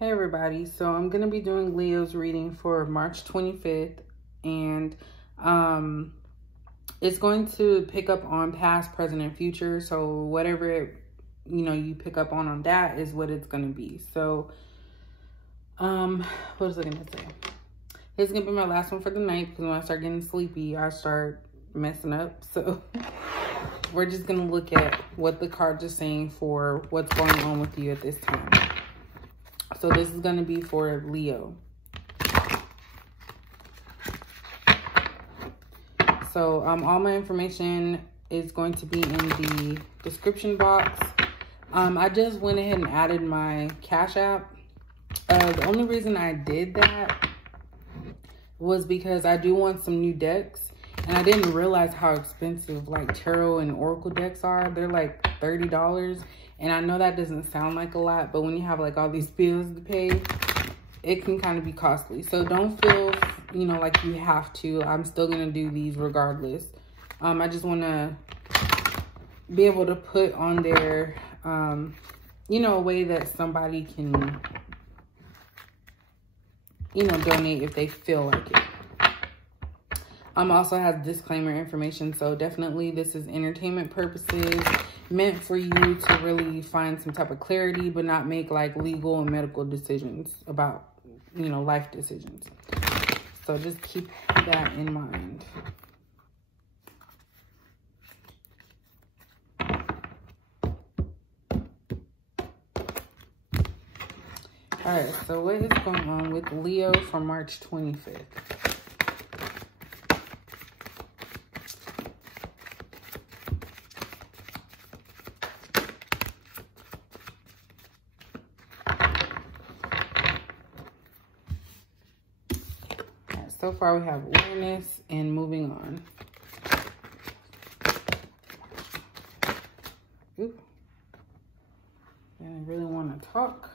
Hey everybody, so I'm going to be doing Leo's reading for March 25th, and it's going to pick up on past, present, and future. So whatever you pick up on that is what it's going to be. So what was I going to say? It's going to be my last one for the night, because when I start getting sleepy, I start messing up. So we're just going to look at what the cards are saying for what's going on with you at this time. So this is going to be for Leo. So all my information is going to be in the description box. I just went ahead and added my Cash App. The only reason I did that was because I do want some new decks. And I didn't realize how expensive like tarot and oracle decks are. They're like $30. And I know that doesn't sound like a lot, but when you have like all these bills to pay, it can kind of be costly. So don't feel, like you have to. I'm still going to do these regardless. I just want to be able to put on there, a way that somebody can, donate if they feel like it. Also has disclaimer information, so definitely this is entertainment purposes, meant for you to really find some type of clarity, but not make like legal and medical decisions about, life decisions. So just keep that in mind. All right, so what is going on with Leo for March 25th? So far, we have awareness and moving on. Ooh. And I really want to talk.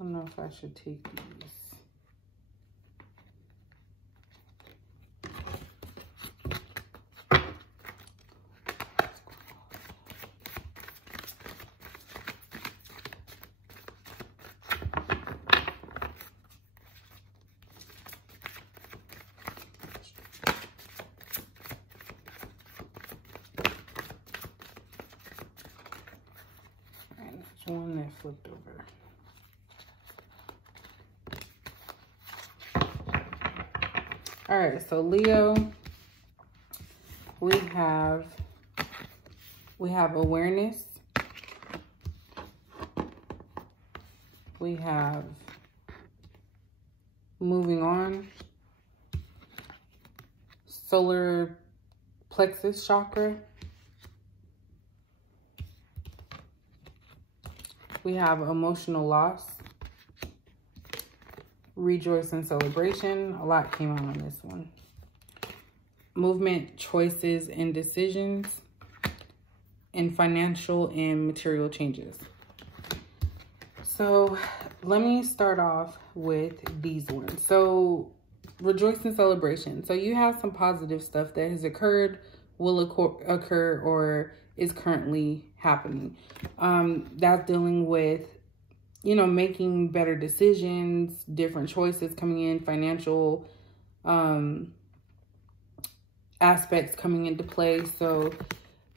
I don't know if I should take these. One that flipped over. All right, so Leo, we have awareness. We have moving on. Solar plexus chakra. We have emotional loss, rejoice and celebration. A lot came out on this one. Movement, choices, and decisions, and financial and material changes. So let me start off with these ones. So rejoice and celebration. So you have some positive stuff that has occurred, will occur, or is currently happening. That's dealing with, making better decisions, different choices coming in, financial aspects coming into play. So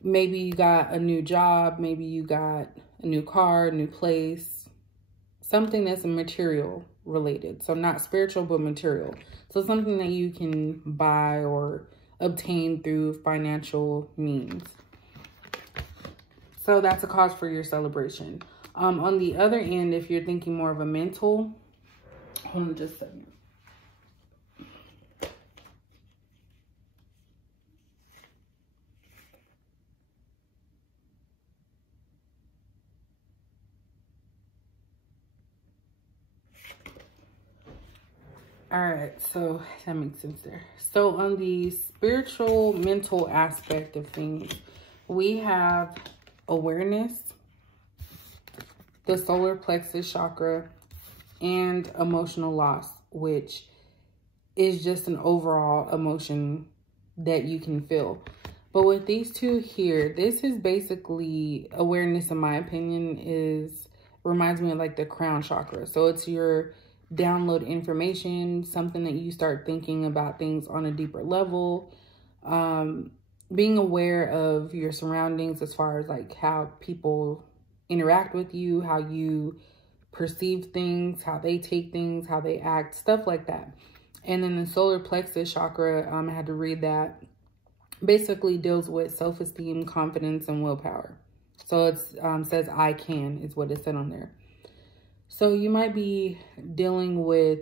maybe you got a new job, maybe you got a new car, new place, something that's material related. So not spiritual, but material. So something that you can buy or obtain through financial means. So that's a cause for your celebration. On the other end, if you're thinking more of a mental, hold on just a second. All right, so that makes sense there. So on the spiritual, mental aspect of things, we have awareness, the solar plexus chakra, and emotional loss, which is just an overall emotion that you can feel. But with these two here, this is basically awareness, in my opinion, reminds me of like the crown chakra. So it's your download information, something that you start thinking about things on a deeper level. Being aware of your surroundings as far as like how people interact with you, how you perceive things, how they take things, how they act, stuff like that. And then the solar plexus chakra, I had to read that, basically deals with self-esteem, confidence, and willpower. So it says I can is what it said on there. So you might be dealing with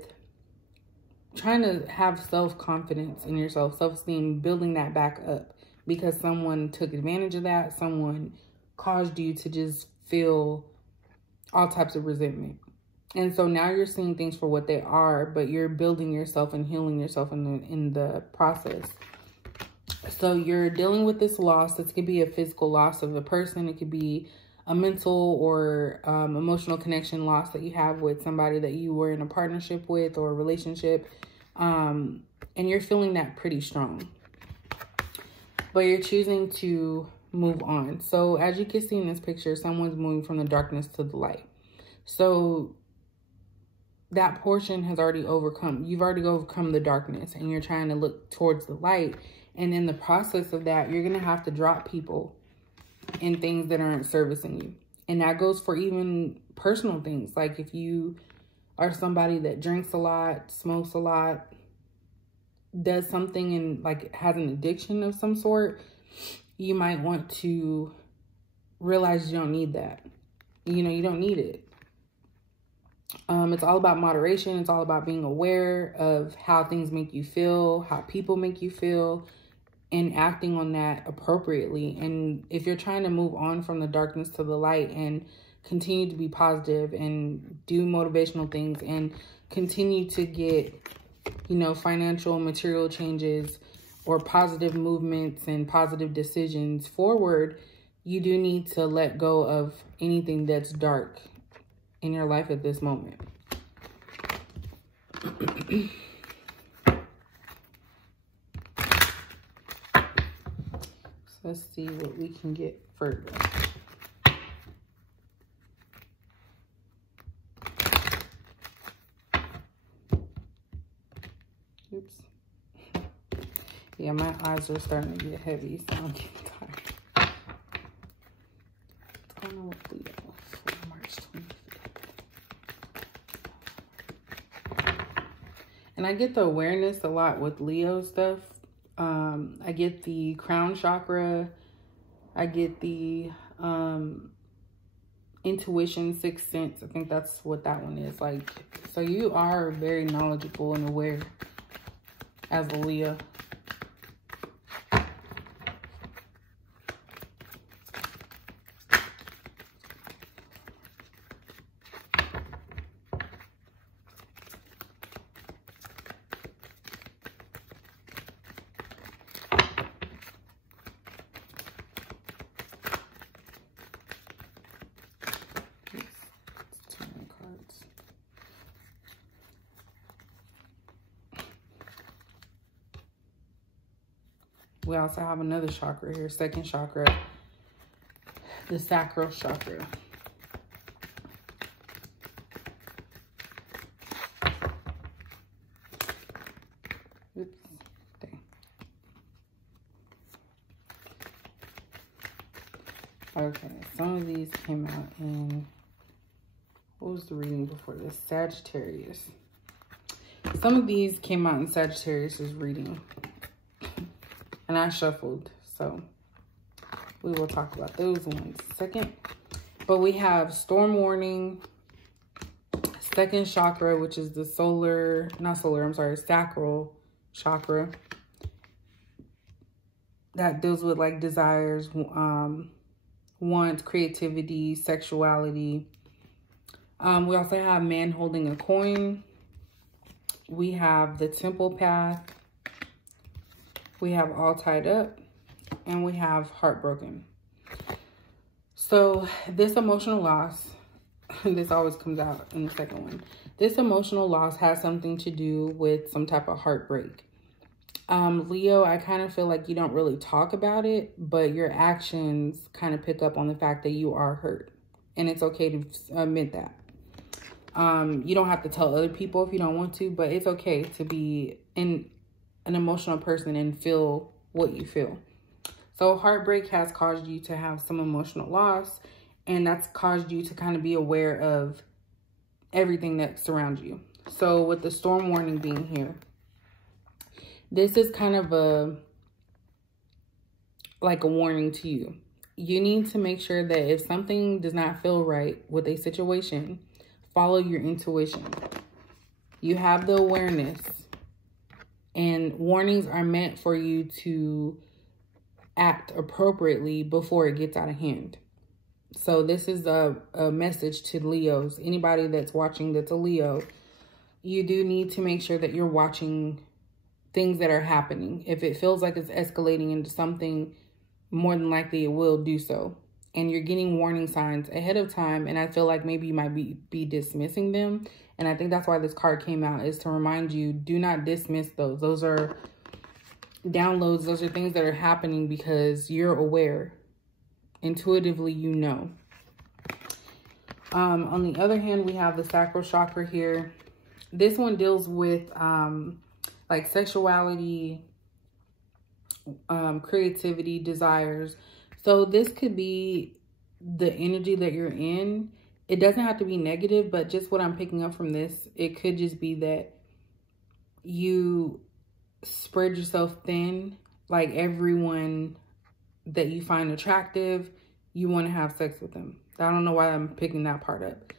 trying to have self-confidence in yourself, self-esteem, building that back up because someone took advantage of that. Someone caused you to just feel all types of resentment. And so now you're seeing things for what they are, but you're building yourself and healing yourself in the process. So you're dealing with this loss. This could be a physical loss of a person. It could be a mental or emotional connection loss that you have with somebody that you were in a partnership with or a relationship. And you're feeling that pretty strong. But you're choosing to move on. So as you can see in this picture, someone's moving from the darkness to the light. So that portion has already overcome. You've already overcome the darkness and you're trying to look towards the light. And in the process of that, you're going to have to drop people and things that aren't servicing you. And that goes for even personal things. Like if you are somebody that drinks a lot, smokes a lot, does something and like has an addiction of some sort, you might want to realize you don't need that. You know, you don't need it. It's all about moderation. It's all about being aware of how things make you feel, how people make you feel, and acting on that appropriately. And if you're trying to move on from the darkness to the light and continue to be positive and do motivational things and continue to get, you know, financial, material changes or positive movements and positive decisions forward, you do need to let go of anything that's dark in your life at this moment. So let's see what we can get further. Oops. Yeah, my eyes are starting to get heavy, so I'm getting tired. What's going on with Leo for March 25th? And I get the awareness a lot with Leo stuff. I get the crown chakra. I get the intuition, sixth sense. I think that's what that one is. Like, so you are very knowledgeable and aware as a Leo. We also have another chakra here, second chakra, the sacral chakra. Oops, dang. Okay, some of these came out in, what was the reading before this? Sagittarius. Some of these came out in Sagittarius's reading. And I shuffled, so we will talk about those ones in a second. But we have storm warning, second chakra, which is the sacral chakra. That deals with like desires, wants, creativity, sexuality. We also have man holding a coin. We have the temple path. We have all tied up, and we have heartbroken. So this emotional loss, this always comes out in the second one. This emotional loss has something to do with some type of heartbreak. Leo, I kind of feel like you don't really talk about it, but your actions kind of pick up on the fact that you are hurt. And it's okay to admit that. You don't have to tell other people if you don't want to, but it's okay to be an emotional person and feel what you feel. So heartbreak has caused you to have some emotional loss, and that's caused you to kind of be aware of everything that surrounds you. So with the storm warning being here, this is kind of like a warning to you. You need to make sure that if something does not feel right with a situation, follow your intuition. You have the awareness, and warnings are meant for you to act appropriately before it gets out of hand. So this is a message to Leos. Anybody that's watching that's a Leo, you do need to make sure that you're watching things that are happening. If it feels like it's escalating into something, more than likely it will do so. And you're getting warning signs ahead of time, and I feel like maybe you might be dismissing them. And I think that's why this card came out, is to remind you, do not dismiss those. Those are downloads. Those are things that are happening because you're aware. Intuitively, you know. On the other hand, we have the sacral chakra here. This one deals with like sexuality, creativity, desires. So this could be the energy that you're in. It doesn't have to be negative, but just what I'm picking up from this, it could just be that you spread yourself thin. Like everyone that you find attractive, you want to have sex with them. I don't know why I'm picking that part up,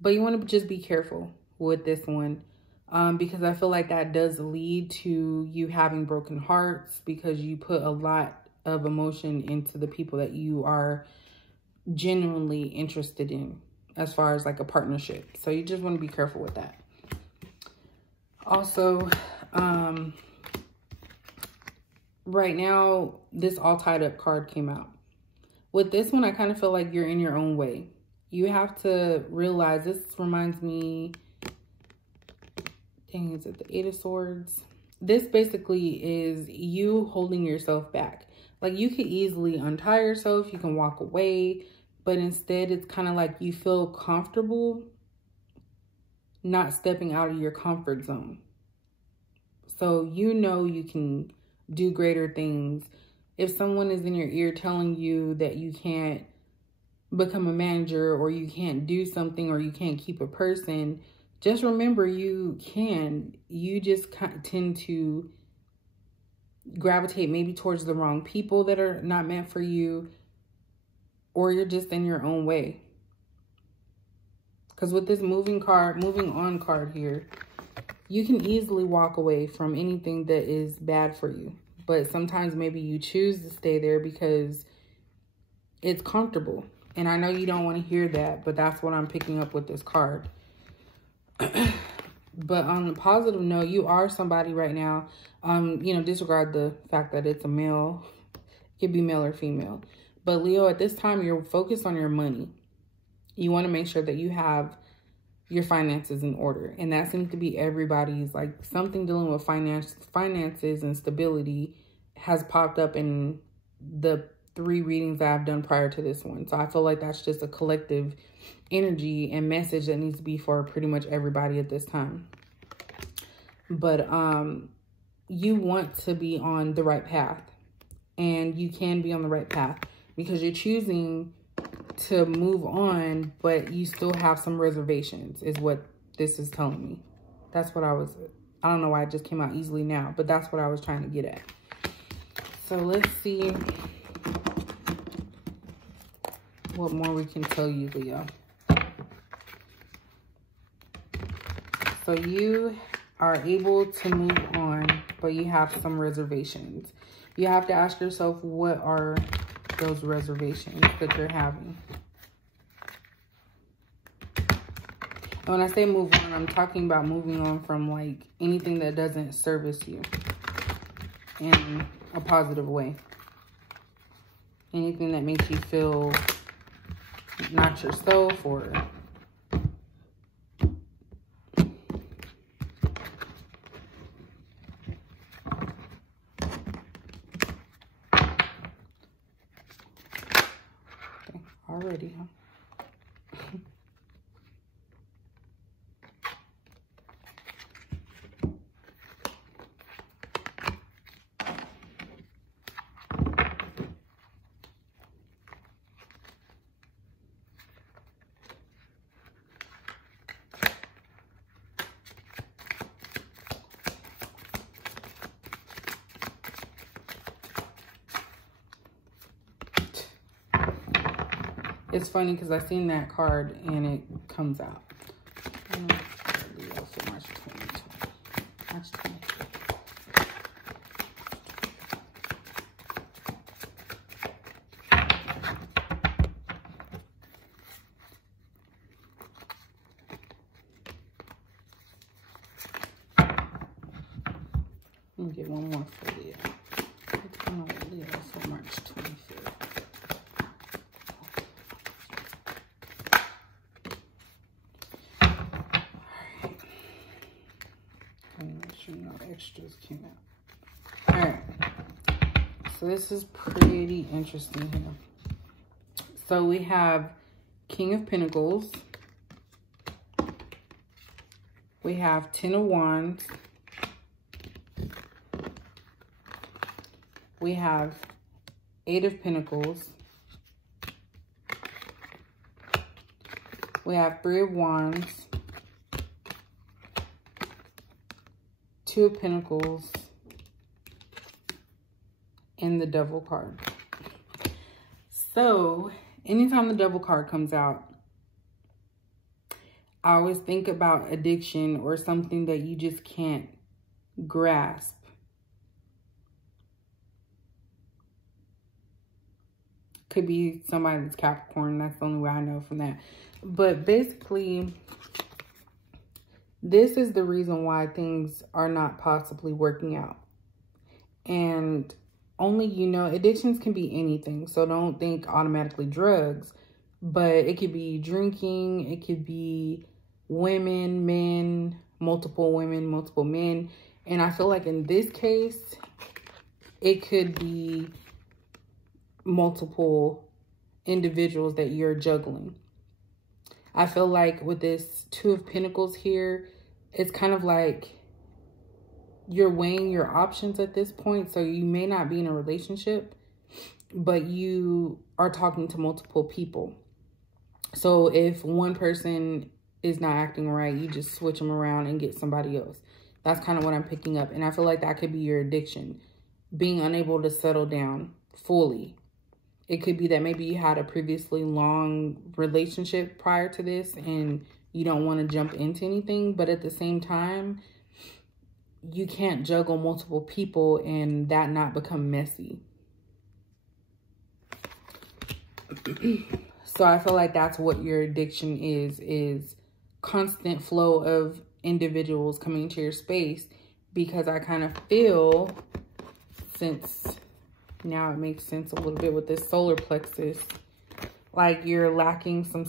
but you want to just be careful with this one. Because I feel like that does lead to you having broken hearts, because you put a lot of emotion into the people that you are genuinely interested in as far as like a partnership. So you just want to be careful with that. Also, right now, this all tied up card came out. With this one, I kind of feel like you're in your own way. You have to realize, this reminds me, dang, is it the Eight of Swords? This basically is you holding yourself back. Like you could easily untie yourself, you can walk away, but instead it's kind of like you feel comfortable not stepping out of your comfort zone. So you know you can do greater things. If someone is in your ear telling you that you can't become a manager, or you can't do something, or you can't keep a person, just remember you can. You just tend to gravitate maybe towards the wrong people that are not meant for you, or you're just in your own way. Because with this moving on card here, you can easily walk away from anything that is bad for you. But sometimes maybe you choose to stay there because it's comfortable. And I know you don't want to hear that, but that's what I'm picking up with this card. But on a positive note, you are somebody right now, you know, disregard the fact that it's a male. It could be male or female. But Leo, at this time, you're focused on your money. You want to make sure that you have your finances in order. And that seems to be everybody's, like something dealing with finances and stability has popped up in the 3 readings that I've done prior to this one. So I feel like that's just a collective energy and message that needs to be for pretty much everybody at this time. But you want to be on the right path, and you can be on the right path because you're choosing to move on, but you still have some reservations is what this is telling me. That's what I don't know why it just came out easily now, but that's what I was trying to get at. So let's see what more we can tell you, Leo. So you are able to move on, but you have some reservations. You have to ask yourself, what are those reservations that you're having? And when I say move on, I'm talking about moving on from like anything that doesn't service you in a positive way. Anything that makes you feel not yourself, or already, huh? It's funny because I seen that card and it comes out. March 2020. March 2020. Let me get one more for Leo. What's going on with Leo for March 25th? No extras came out. All right, so this is pretty interesting here. So we have King of Pentacles, we have 10 of Wands, we have 8 of Pentacles, we have 3 of Wands, 2 of Pentacles, and the Devil card. So anytime the Devil card comes out, I always think about addiction or something that you just can't grasp. Could be somebody that's Capricorn. That's the only way I know from that. But basically, this is the reason why things are not possibly working out. And only you know, addictions can be anything. So don't think automatically drugs, but it could be drinking. It could be women, men, multiple women, multiple men. And I feel like in this case, it could be multiple individuals that you're juggling. I feel like with this 2 of Pentacles here, it's kind of like you're weighing your options at this point. So you may not be in a relationship, but you are talking to multiple people. So if one person is not acting right, you just switch them around and get somebody else. That's kind of what I'm picking up. And I feel like that could be your addiction, being unable to settle down fully. It could be that maybe you had a previously long relationship prior to this and you don't want to jump into anything, but at the same time, you can't juggle multiple people and that not become messy. So I feel like that's what your addiction is constant flow of individuals coming into your space, because I kind of feel, since now it makes sense a little bit with this solar plexus, like you're lacking some